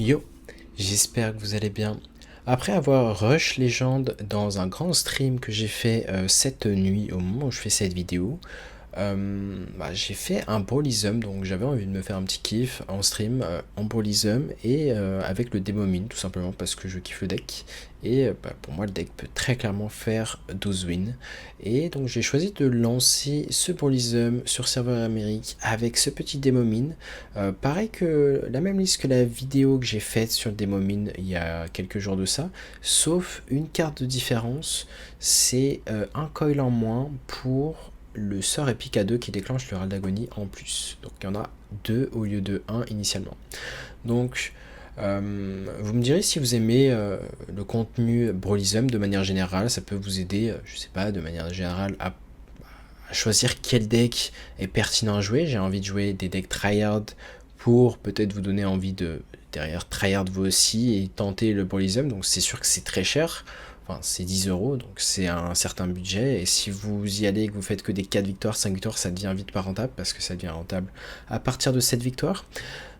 Yo, j'espère que vous allez bien. Après avoir rush Legend dans un grand stream que j'ai fait cette nuit au moment où je fais cette vidéo, j'ai fait un Brolism, donc j'avais envie de me faire un petit kiff en stream en Brolism et avec le démo mine tout simplement parce que je kiffe le deck. Et pour moi le deck peut très clairement faire 12 wins. Et donc j'ai choisi de lancer ce Brolism sur serveur Amérique avec ce petit démo mine. Pareil que la même liste que la vidéo que j'ai faite sur le démo mine il y a quelques jours de ça, sauf une carte de différence, c'est un coil en moins pour le sort épique à 2 qui déclenche le râle d'agonie en plus. Donc il y en a 2 au lieu de 1 initialement. Donc vous me direz si vous aimez le contenu Brolism de manière générale, ça peut vous aider, je sais pas, de manière générale à choisir quel deck est pertinent à jouer. J'ai envie de jouer des decks tryhard pour peut-être vous donner envie de derrière tryhard vous aussi et tenter le Brolism. Donc c'est sûr que c'est très cher. Enfin, c'est 10 €, donc c'est un certain budget. Et si vous y allez et que vous faites que des 4 victoires, 5 victoires, ça devient vite pas rentable parce que ça devient rentable à partir de 7 victoires.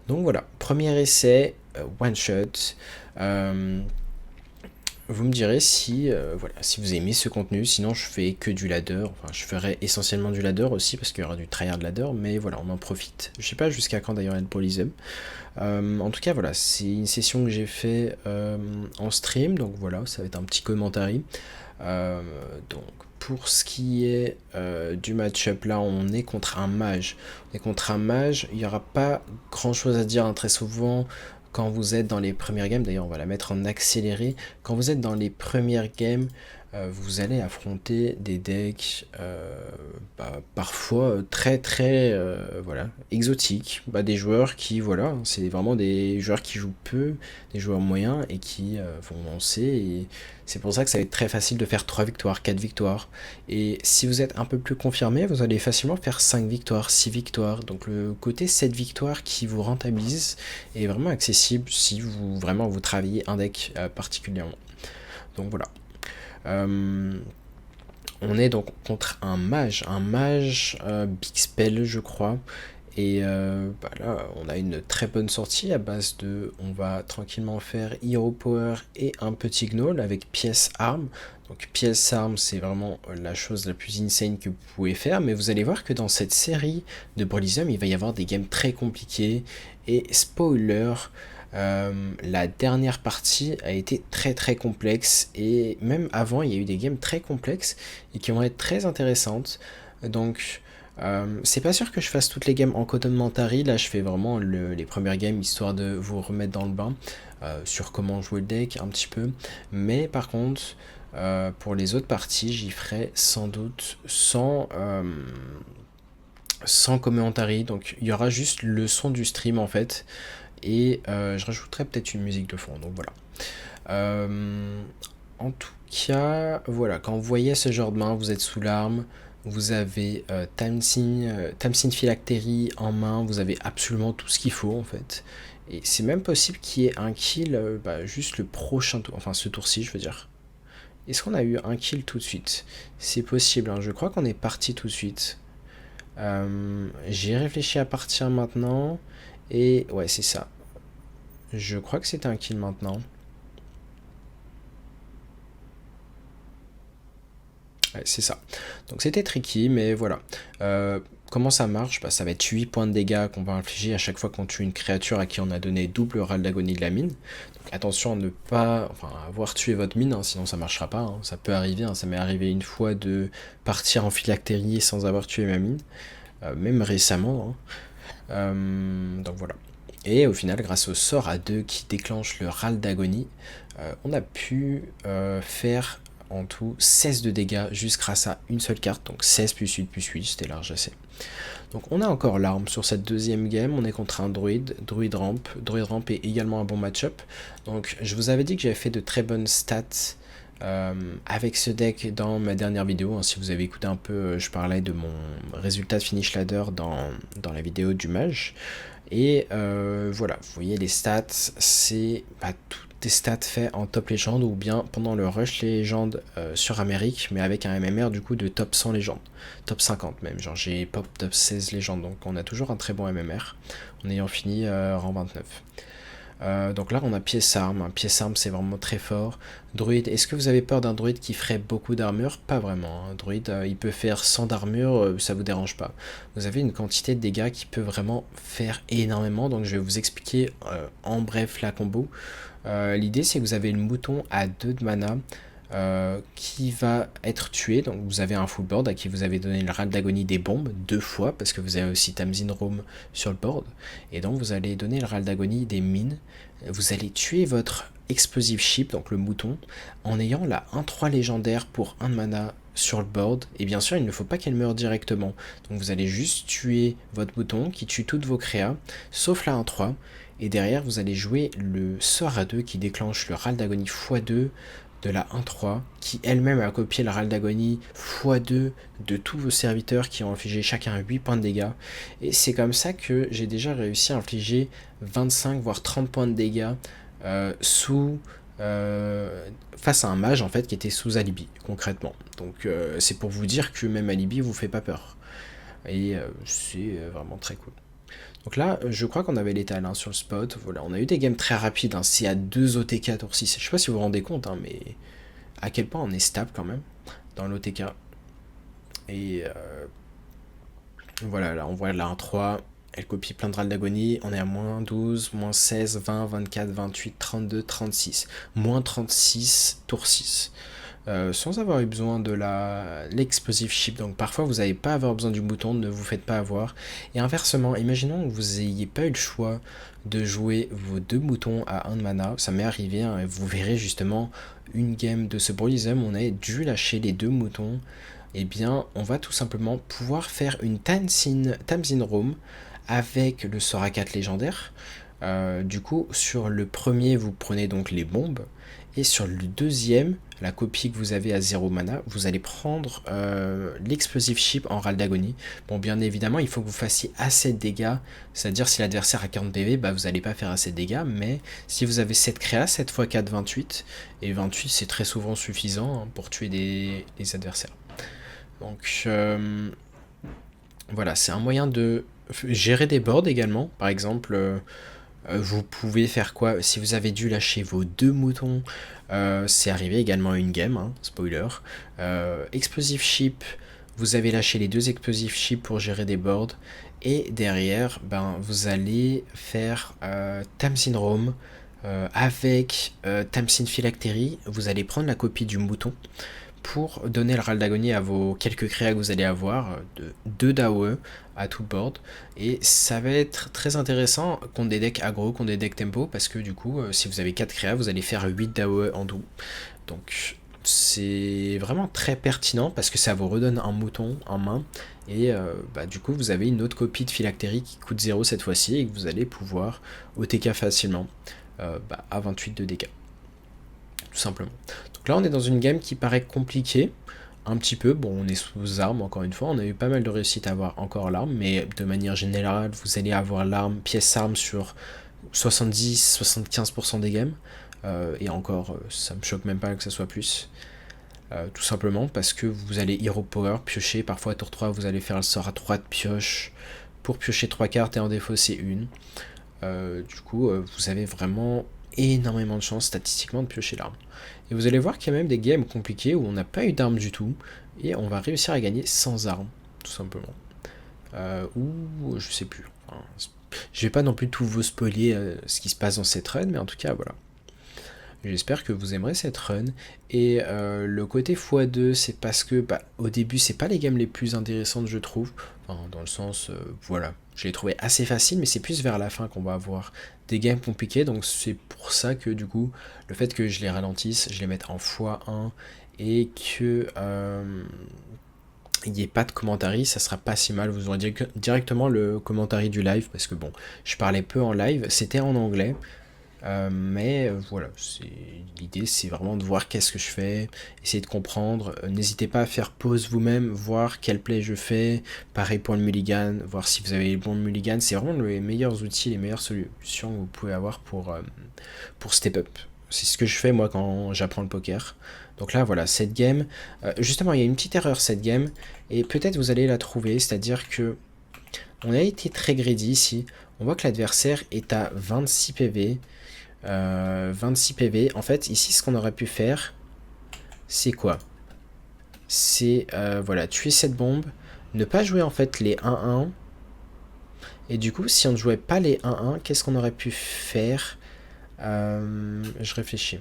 Donc voilà, premier essai, one shot. Vous me direz si, voilà, si vous aimez ce contenu, sinon je fais que du ladder, enfin je ferai essentiellement du ladder aussi parce qu'il y aura du tryhard ladder, mais voilà, on en profite. Je sais pas jusqu'à quand d'ailleurs il y a le Polysim. En tout cas voilà, c'est une session que j'ai fait en stream, donc voilà, ça va être un petit commentary. Donc pour ce qui est du match-up là, on est contre un mage. On est contre un mage, il n'y aura pas grand chose à dire hein, très souvent quand vous êtes dans les premières games, d'ailleurs on va la mettre en accéléré, quand vous êtes dans les premières games, vous allez affronter des decks parfois très très voilà, exotiques, des joueurs qui voilà, c'est vraiment des joueurs qui jouent peu, des joueurs moyens et qui vont lancer et c'est pour ça que ça va être très facile de faire 3 victoires, 4 victoires et si vous êtes un peu plus confirmé, vous allez facilement faire 5 victoires, 6 victoires, donc le côté 7 victoires qui vous rentabilise est vraiment accessible si vous vraiment vous travaillez un deck particulièrement. Donc voilà. Euh, on est donc contre un mage Big Spell je crois. Et là, on a une très bonne sortie à base de. On va tranquillement faire Hero Power et un petit Gnoll avec pièce arme. Donc, pièce arme, c'est vraiment la chose la plus insane que vous pouvez faire. Mais vous allez voir que dans cette série de Brolism, il va y avoir des games très compliqués. Et spoiler, la dernière partie a été très très complexe. Et même avant, il y a eu des games très complexes et qui vont être très intéressantes. Donc. C'est pas sûr que je fasse toutes les games en Kodomentary, là je fais vraiment les premières games histoire de vous remettre dans le bain sur comment jouer le deck un petit peu. Mais par contre, pour les autres parties, j'y ferai sans doute sans commentary, donc il y aura juste le son du stream en fait. Et je rajouterai peut-être une musique de fond, donc voilà. En tout cas, voilà, quand vous voyez ce genre de main, vous êtes sous l'arme, vous avez Tamsin Phylactery en main, vous avez absolument tout ce qu'il faut en fait. Et c'est même possible qu'il y ait un kill juste le prochain tour, enfin ce tour-ci je veux dire. Est-ce qu'on a eu un kill tout de suite? C'est possible, hein, je crois qu'on est parti tout de suite. J'ai réfléchi à partir maintenant, et ouais c'est ça. Je crois que c'était un kill maintenant. Ouais, c'est ça. Donc c'était tricky, mais voilà. Comment ça marche? Ça va être 8 points de dégâts qu'on va infliger à chaque fois qu'on tue une créature à qui on a donné double râle d'agonie de la mine. Donc attention à ne pas avoir tué votre mine, hein, sinon ça marchera pas. Hein. Ça peut arriver, hein. Ça m'est arrivé une fois de partir en phylactérie sans avoir tué ma mine, même récemment. Hein. Donc voilà. Et au final, grâce au sort à 2 qui déclenche le râle d'agonie, on a pu faire en tout 16 de dégâts juste grâce à une seule carte, donc 16 plus 8 plus 8, c'était large assez. Donc on a encore l'arme sur cette deuxième game, on est contre un druide ramp est également un bon match-up. Donc je vous avais dit que j'avais fait de très bonnes stats avec ce deck dans ma dernière vidéo, hein, si vous avez écouté un peu, je parlais de mon résultat de finish ladder dans la vidéo du mage. Et voilà, vous voyez les stats, c'est toutes des stats faits en top légende ou bien pendant le rush légende sur Amérique, mais avec un MMR du coup de top 100 légende, top 50 même, genre j'ai pop top 16 légende, donc on a toujours un très bon MMR en ayant fini rang 29. Donc là, on a pièce-arme. Un pièce-arme, c'est vraiment très fort. Druide, est-ce que vous avez peur d'un druide qui ferait beaucoup d'armure? Pas vraiment. Un druide, il peut faire 100 d'armure, ça vous dérange pas. Vous avez une quantité de dégâts qui peut vraiment faire énormément. Donc je vais vous expliquer en bref la combo. L'idée, c'est que vous avez le mouton à 2 de mana. Qui va être tué. Donc vous avez un full board à qui vous avez donné le râle d'agonie des bombes 2 fois, parce que vous avez aussi Tamsin Roam sur le board. Et donc vous allez donner le râle d'agonie des mines. Vous allez tuer votre explosive ship, donc le mouton, en ayant la 1-3 légendaire pour 1 de mana sur le board. Et bien sûr, il ne faut pas qu'elle meure directement. Donc vous allez juste tuer votre mouton qui tue toutes vos créas, sauf la 1-3. Et derrière, vous allez jouer le sort à 2 qui déclenche le râle d'agonie x2 de la 1-3, qui elle-même a copié le râle d'agonie x2 de tous vos serviteurs qui ont infligé chacun 8 points de dégâts. Et c'est comme ça que j'ai déjà réussi à infliger 25 voire 30 points de dégâts face à un mage en fait qui était sous alibi concrètement. Donc c'est pour vous dire que même alibi vous fait pas peur. Et c'est vraiment très cool. Donc là, je crois qu'on avait l'étal sur le spot. Voilà, on a eu des games très rapides. C'est à 2 OTK tour 6. Je sais pas si vous vous rendez compte, mais à quel point on est stable quand même dans l'OTK. Et voilà, là on voit la 1-3. Elle copie plein de râles d'agonie. On est à moins 12, moins 16, 20, 24, 28, 32, 36. Moins 36 tour 6. Sans avoir eu besoin de l'explosive ship. Donc parfois vous n'allez pas avoir besoin du mouton, ne vous faites pas avoir. Et inversement, imaginons que vous n'ayez pas eu le choix de jouer vos 2 moutons à 1 de mana. Ça m'est arrivé, et vous verrez justement une game de ce Brolism, on a dû lâcher les 2 moutons. Et bien on va tout simplement pouvoir faire une Tamsin Roam avec le sort à 4 légendaire. Du coup sur le premier vous prenez donc les bombes. Et sur le deuxième, la copie que vous avez à 0 mana, vous allez prendre l'explosive ship en râle d'agonie. Bon, bien évidemment, il faut que vous fassiez assez de dégâts, c'est-à-dire si l'adversaire a 40 PV, vous n'allez pas faire assez de dégâts, mais si vous avez 7 créas, 7 x 4, 28, et 28 c'est très souvent suffisant pour tuer les adversaires. Donc voilà, c'est un moyen de gérer des boards également, par exemple... vous pouvez faire quoi si vous avez dû lâcher vos 2 moutons? C'est arrivé également à une game, spoiler. Explosive ship, vous avez lâché les 2 explosive ship pour gérer des boards. Et derrière, vous allez faire Tamsin Roam avec Tamsin Phylactery. Vous allez prendre la copie du mouton pour donner le râle d'agonie à vos quelques créas que vous allez avoir, de 2 d'AOE à tout board. Et ça va être très intéressant contre des decks aggro, contre des decks tempo, parce que du coup, si vous avez 4 créas, vous allez faire 8 d'AOE en doux. Donc c'est vraiment très pertinent, parce que ça vous redonne un mouton en main, et du coup vous avez une autre copie de Phylactery qui coûte 0 cette fois-ci, et que vous allez pouvoir OTK facilement à 28 de dégâts. Tout simplement. Donc là on est dans une game qui paraît compliquée, un petit peu, bon on est sous arme encore une fois, on a eu pas mal de réussite à avoir encore l'arme, mais de manière générale vous allez avoir l'arme, pièce arme sur 70-75% des games, et encore ça me choque même pas que ça soit plus, tout simplement parce que vous allez hero power, piocher, parfois à tour 3 vous allez faire le sort à 3 de pioche, pour piocher 3 cartes et en défausser une, du coup vous avez vraiment énormément de chance statistiquement de piocher l'arme. Et vous allez voir qu'il y a même des games compliqués où on n'a pas eu d'armes du tout, et on va réussir à gagner sans armes, tout simplement. Ou je sais plus. Enfin, je vais pas non plus tout vous spoiler ce qui se passe dans cette run, mais en tout cas voilà. J'espère que vous aimerez cette run. Et le côté x2, c'est parce que au début, c'est pas les games les plus intéressantes, je trouve. Enfin, dans le sens, voilà, je les trouvais assez faciles, mais c'est plus vers la fin qu'on va avoir des games compliqués. Donc c'est pour ça que du coup, le fait que je les ralentisse, je les mette en x1 et que il n'y ait pas de commentary, ça sera pas si mal. Vous aurez directement le commentary du live, parce que bon, je parlais peu en live, c'était en anglais. Mais voilà, l'idée c'est vraiment de voir qu'est-ce que je fais, essayer de comprendre, n'hésitez pas à faire pause vous-même, voir quel play je fais, pareil pour le mulligan, voir si vous avez les bons mulligan, c'est vraiment les meilleurs outils, les meilleures solutions que vous pouvez avoir pour step up. C'est ce que je fais moi quand j'apprends le poker. Donc là voilà, cette game, justement il y a une petite erreur cette game, et peut-être vous allez la trouver, c'est-à-dire que on a été très greedy ici. On voit que l'adversaire est à 26 PV. 26 PV. En fait, ici, ce qu'on aurait pu faire, c'est quoi? C'est, voilà, tuer cette bombe, ne pas jouer en fait les 1-1. Et du coup, si on ne jouait pas les 1-1, qu'est-ce qu'on aurait pu faire? Je réfléchis.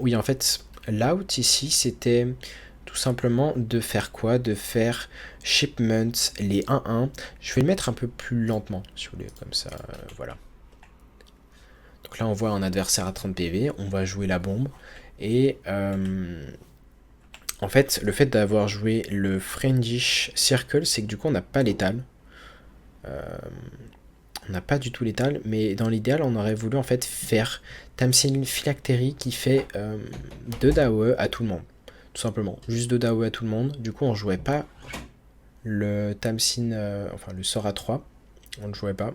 Oui, en fait, l'out ici, c'était tout simplement de faire quoi? De faire shipment, les 1-1. Je vais le mettre un peu plus lentement, si vous voulez, comme ça, voilà. Donc là, on voit un adversaire à 30 PV, on va jouer la bombe. Et en fait, le fait d'avoir joué le Friendish Circle, c'est que du coup, on n'a pas l'étal. On n'a pas du tout l'étal, mais dans l'idéal, on aurait voulu en fait faire Tamsin Phylactery qui fait 2 d'AOE à tout le monde. Tout simplement, juste 2 d'AOE à tout le monde. Du coup, on jouait pas le Tamsin, enfin le sort à 3. On ne jouait pas.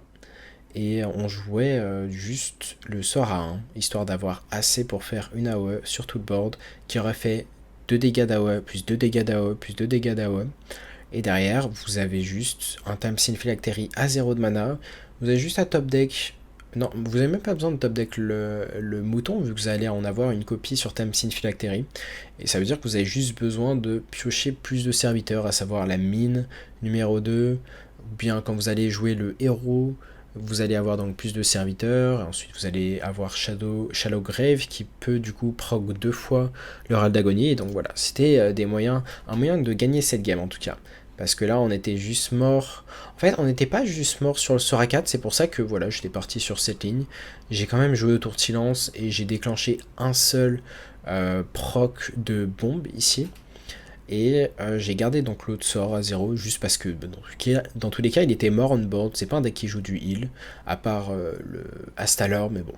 Et on jouait juste le sort à 1, histoire d'avoir assez pour faire une AOE sur tout le board, qui aurait fait 2 dégâts d'AOE, plus 2 dégâts d'AOE, plus 2 dégâts d'AOE. Et derrière, vous avez juste un Tamsin Phylactery à 0 de mana. Vous avez juste à top deck. Non, vous n'avez même pas besoin de top deck le mouton, vu que vous allez en avoir une copie sur Tamsin Phylactery. Et ça veut dire que vous avez juste besoin de piocher plus de serviteurs, à savoir la mine numéro 2, ou bien quand vous allez jouer le héros, vous allez avoir donc plus de serviteurs. Et ensuite, vous allez avoir Shallow Grave qui peut du coup proc 2 fois le Râle d'Agonie. Et donc voilà, c'était un moyen de gagner cette game en tout cas. Parce que là, on était juste mort. En fait, on n'était pas juste mort sur le sort à 4. C'est pour ça que voilà, j'étais parti sur cette ligne. J'ai quand même joué au tour de silence et j'ai déclenché un seul proc de bombe ici. Et j'ai gardé donc l'autre sort à 0 juste parce que dans tous les cas il était mort on board. C'est pas un deck qui joue du heal à part le Astalor, mais bon,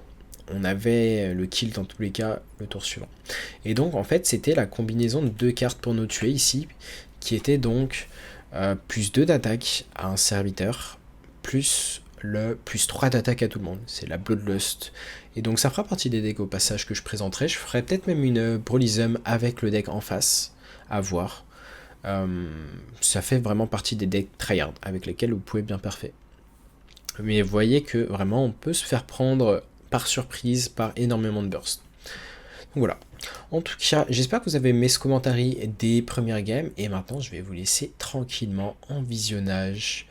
on avait le kill dans tous les cas le tour suivant. Et donc en fait c'était la combinaison de 2 cartes pour nous tuer ici, qui était donc plus 2 d'attaque à un serviteur, plus le plus 3 d'attaque à tout le monde. C'est la Bloodlust. Et donc ça fera partie des decks au passage que je présenterai. Je ferai peut-être même une Brolism avec le deck en face, à voir. Ça fait vraiment partie des decks tryhard avec lesquels vous pouvez bien parfait. Mais vous voyez que vraiment on peut se faire prendre par surprise par énormément de bursts. Donc voilà. En tout cas, j'espère que vous avez aimé ce commentaire des premières games. Et maintenant, je vais vous laisser tranquillement en visionnage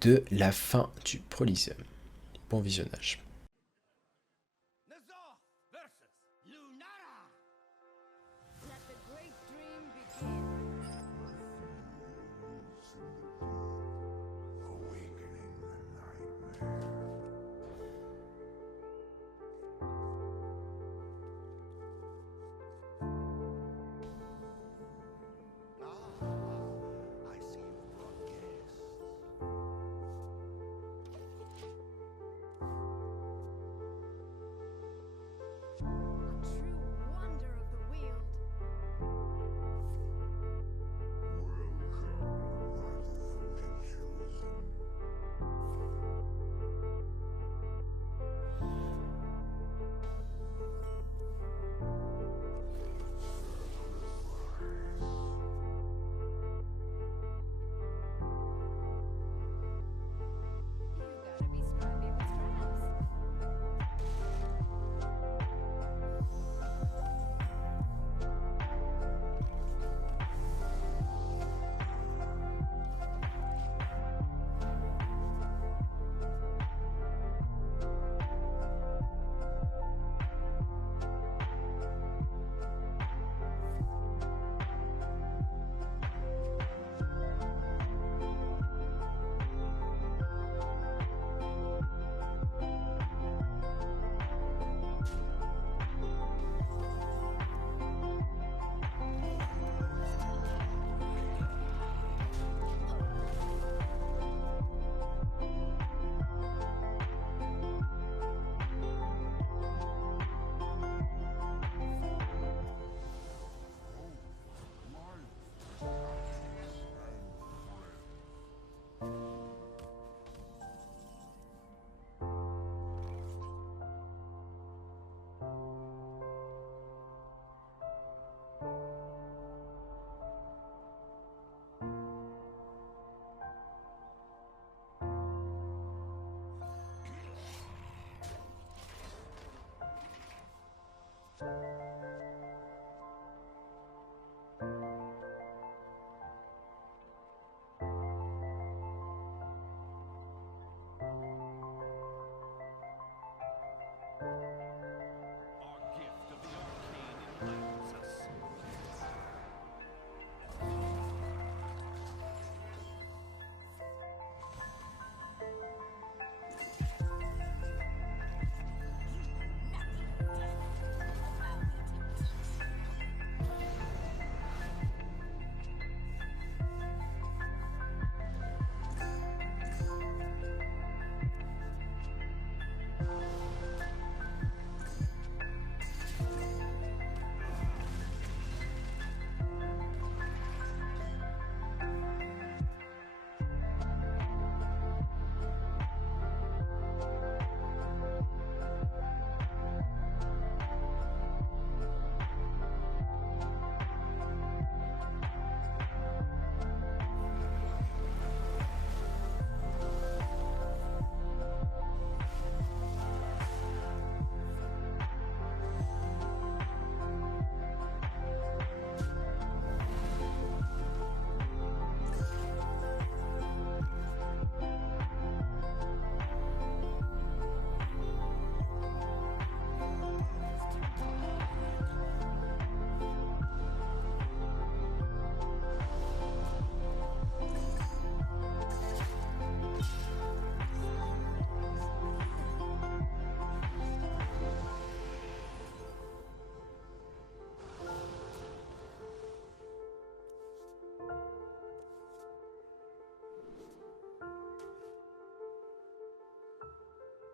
de la fin du Prolysium. Bon visionnage.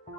This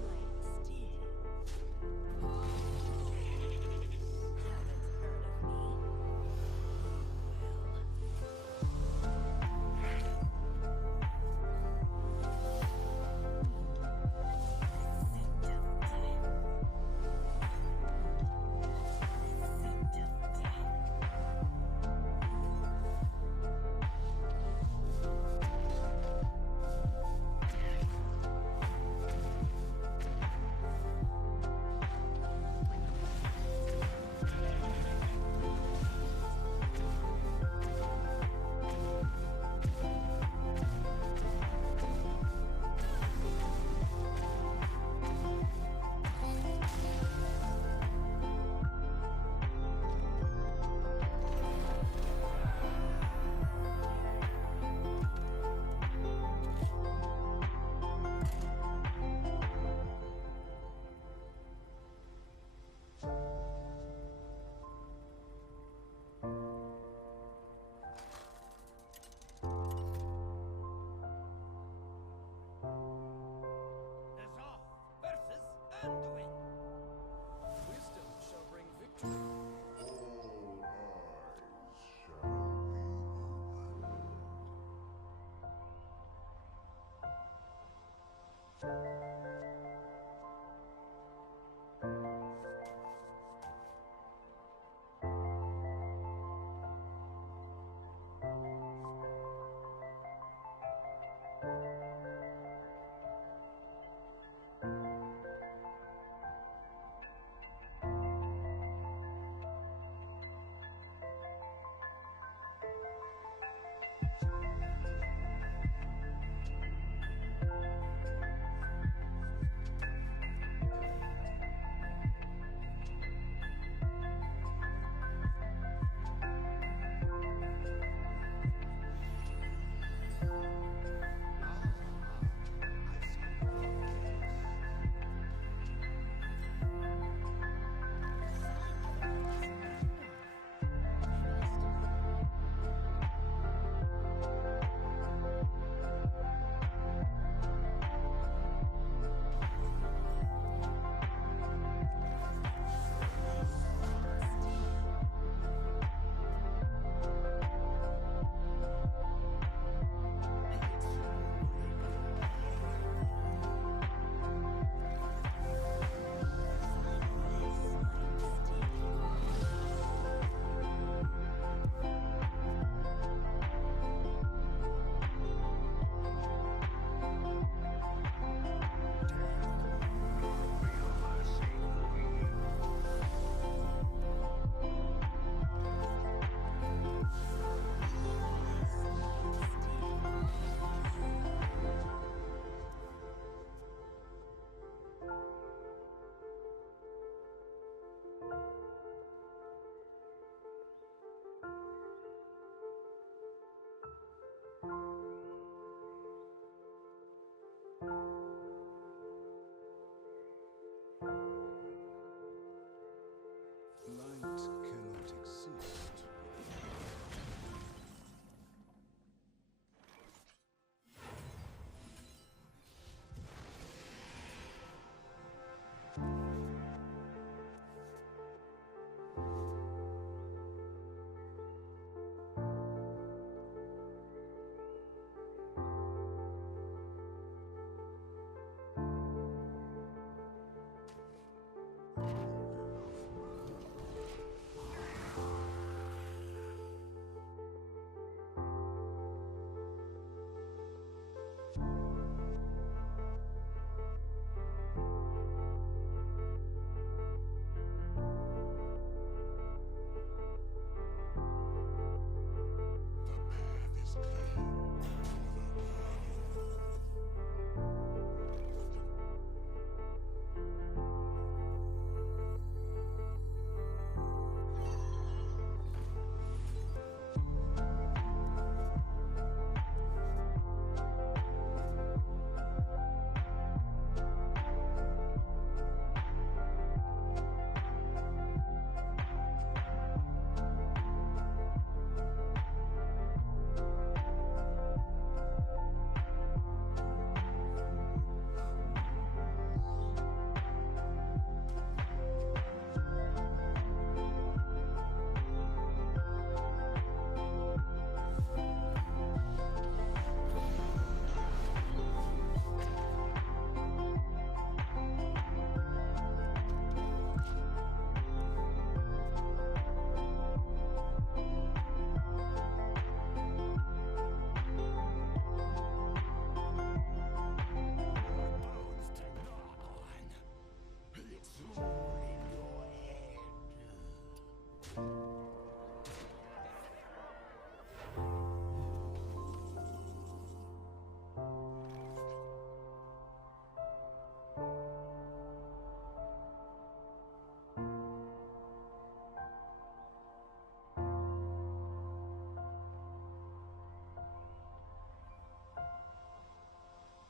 might sting. Haven't heard of me? You will. Scent of death. Scent of death. As off versus Anduin. Wisdom shall bring victory. All eyes shall be open.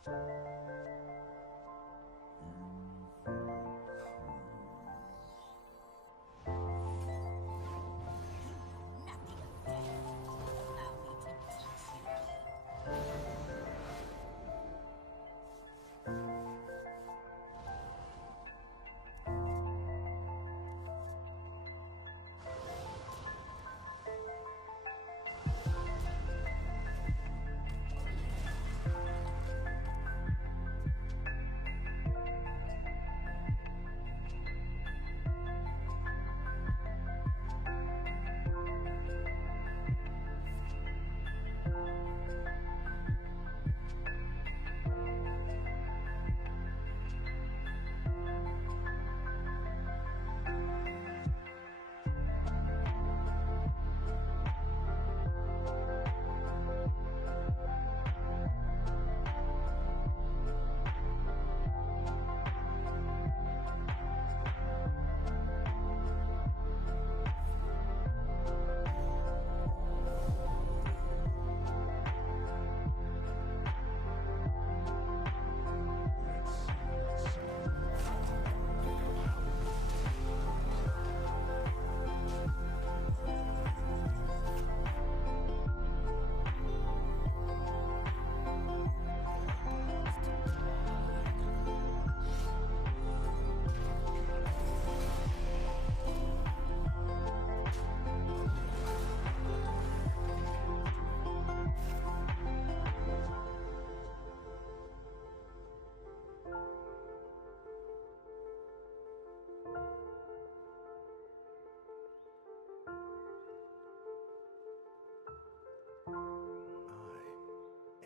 I am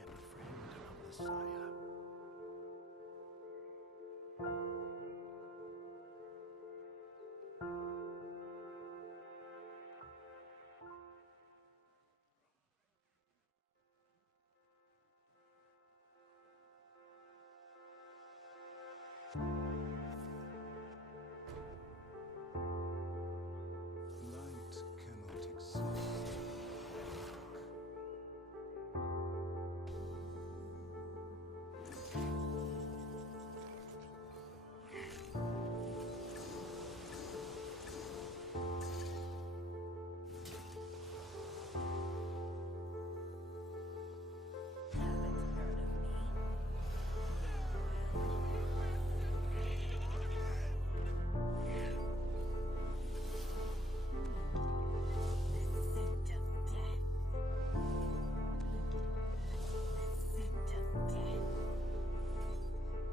a friend of the Sire. Light cannot exist. Haven't heard of me? The scent of death. The scent of death. All eyes shall be open.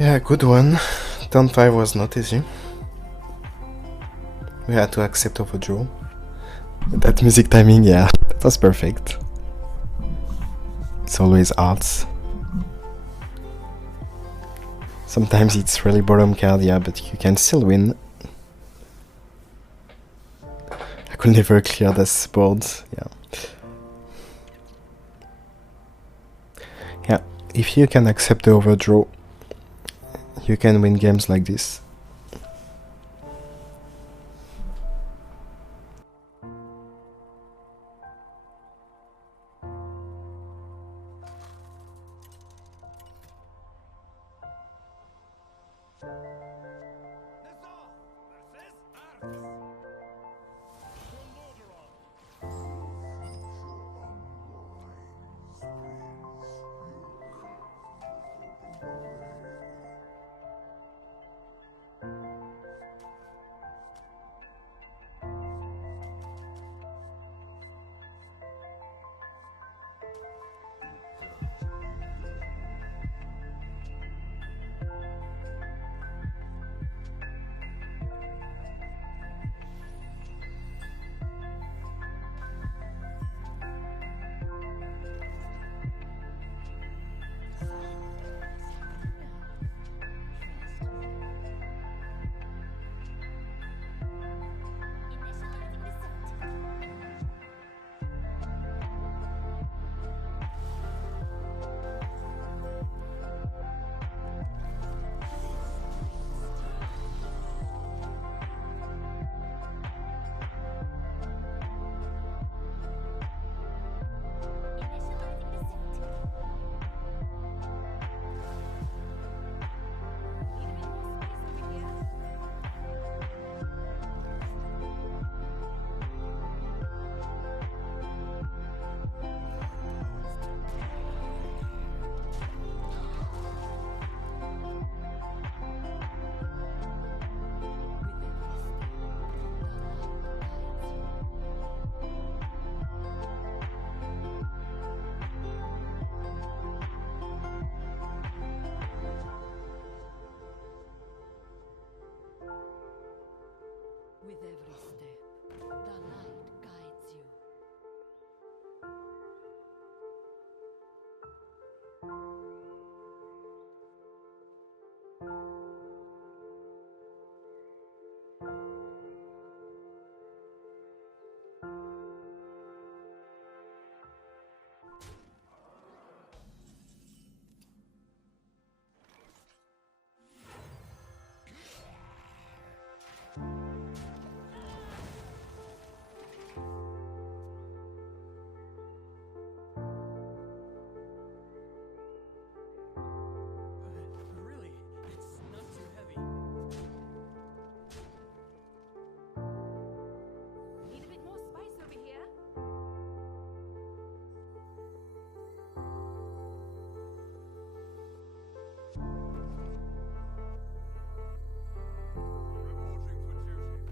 Yeah, good one. Turn 5 was not easy. We had to accept overdraw. That music timing, yeah, that was perfect. It's always arts. Sometimes it's really bottom card, yeah, but you can still win. I could never clear this board, yeah. Yeah, if you can accept the overdraw, you can win games like this. Nazar versus Arthas. With every step, the light guides you. Really, it's not too heavy. Need a bit more spice over here? Reporting for duty.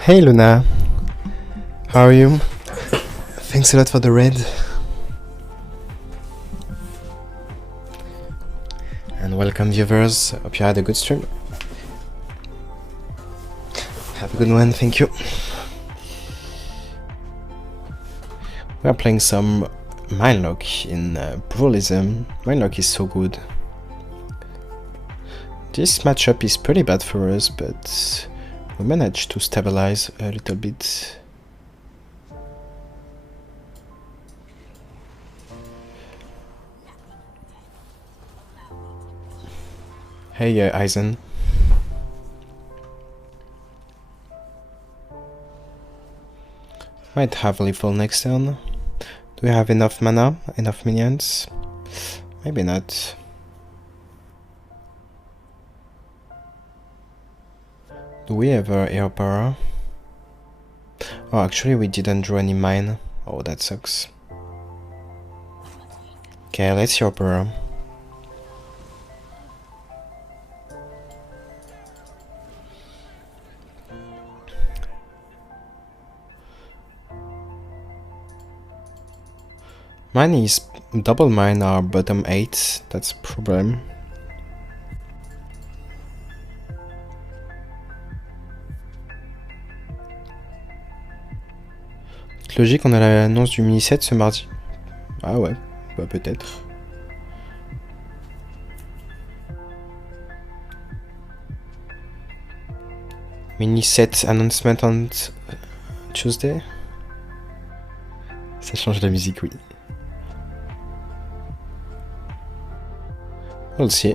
Hey Luna, how are you? Thanks a lot for the raid. And welcome viewers, hope you had a good stream. Have a good one, thank you. We are playing some Mindlock in Brutalism. Mindlock is so good. This matchup is pretty bad for us, but we managed to stabilize a little bit. Hey Eisen. Might have lethal next turn. Do we have enough mana? Enough minions? Maybe not. Do we ever air power? Oh, actually we didn't draw any mine. Oh, that sucks. Okay, let's air power. Mine is double mine or bottom 8, that's a problem. C'est logique, on a l'annonce du mini set ce mardi. Ah ouais, bah peut-être. Mini set announcement on Tuesday. Ça change la musique, oui. We'll see.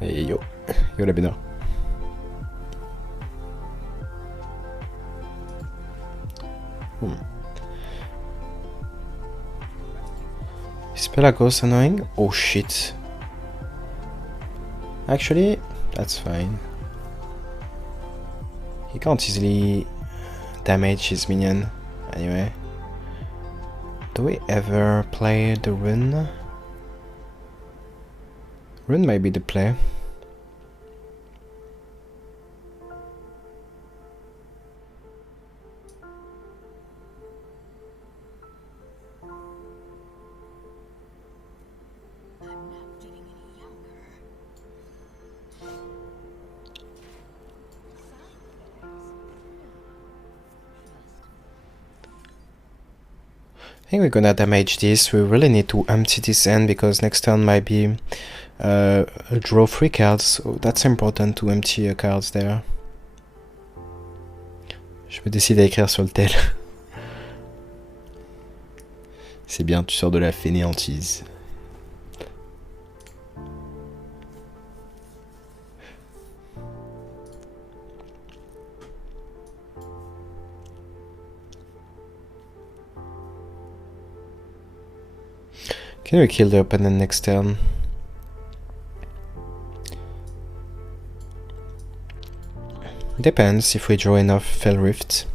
Hey yo, yo la bena. Is Pelagos annoying? Oh shit. Actually, that's fine. He can't easily damage his minion. Anyway. Do we ever play the rune? Rune might be the play. I'm not getting any younger. I think we're gonna damage this. We really need to empty this end because next turn might be draw 3 cards. So that's important to empty cards there. Je me décide à écrire sur le tel. C'est bien, tu sors de la fainéantise. Can we kill the opponent next turn? Depends if we draw enough Fell Rift.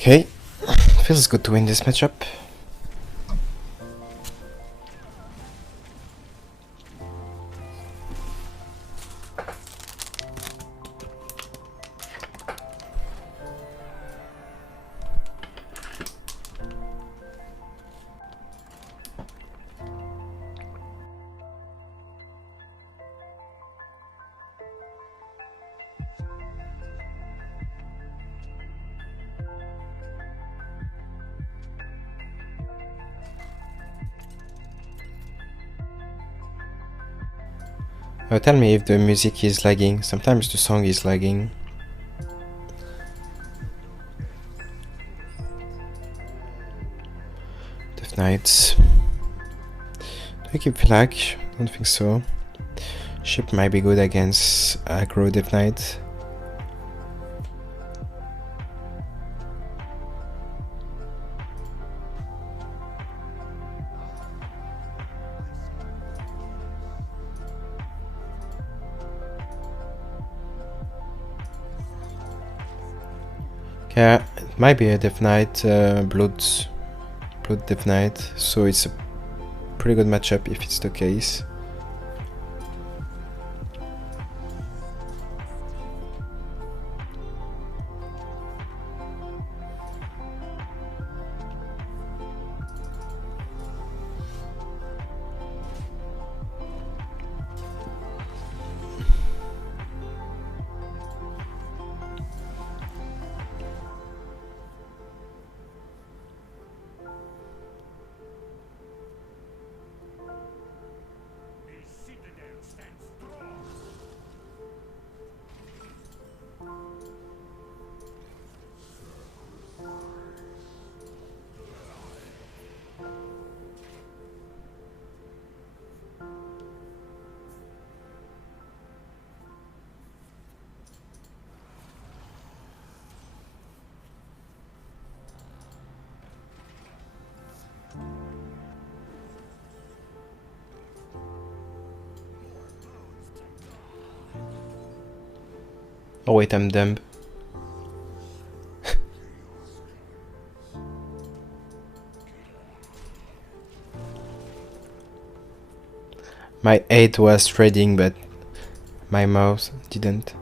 Okay, feels good to win this matchup. Tell me if the music is lagging. Sometimes the song is lagging. Death Knights. Do I keep flag? Don't think so. Ship might be good against aggro Death Knight. Yeah, it might be a Death Knight, Blood Death Knight, so it's a pretty good matchup if it's the case. Oh wait, I'm dumb. My head was threading, but my mouth didn't.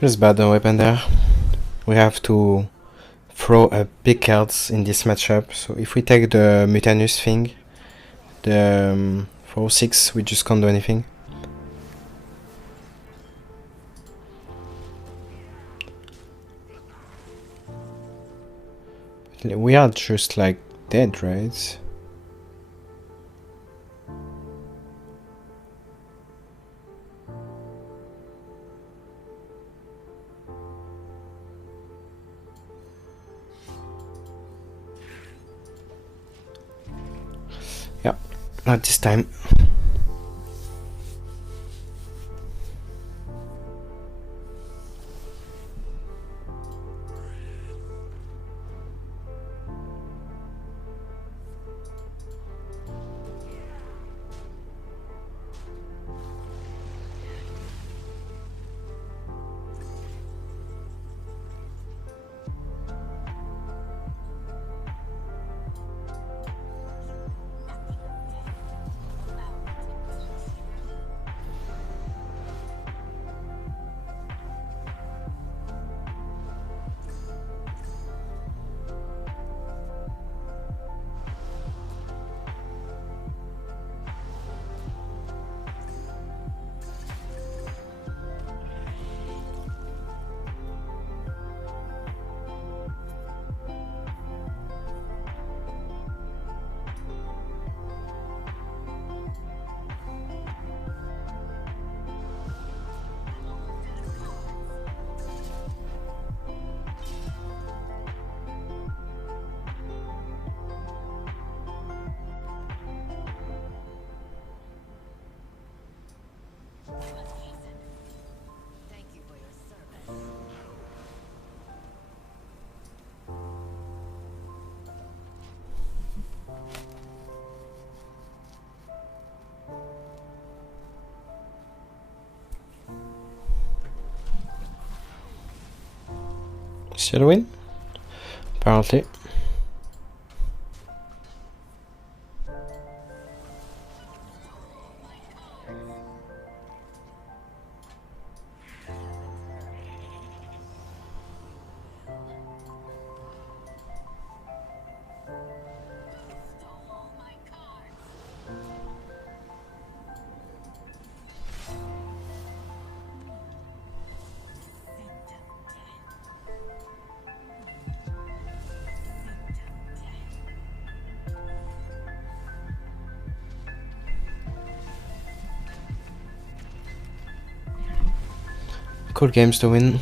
It was bad the weapon there. We have to throw big cards in this matchup. So if we take the Mutanus thing, the 4/6, we just can't do anything. We are just like dead, right? Yeah, not this time. Thank you for your service. Still win? Apparently. Cool games to win.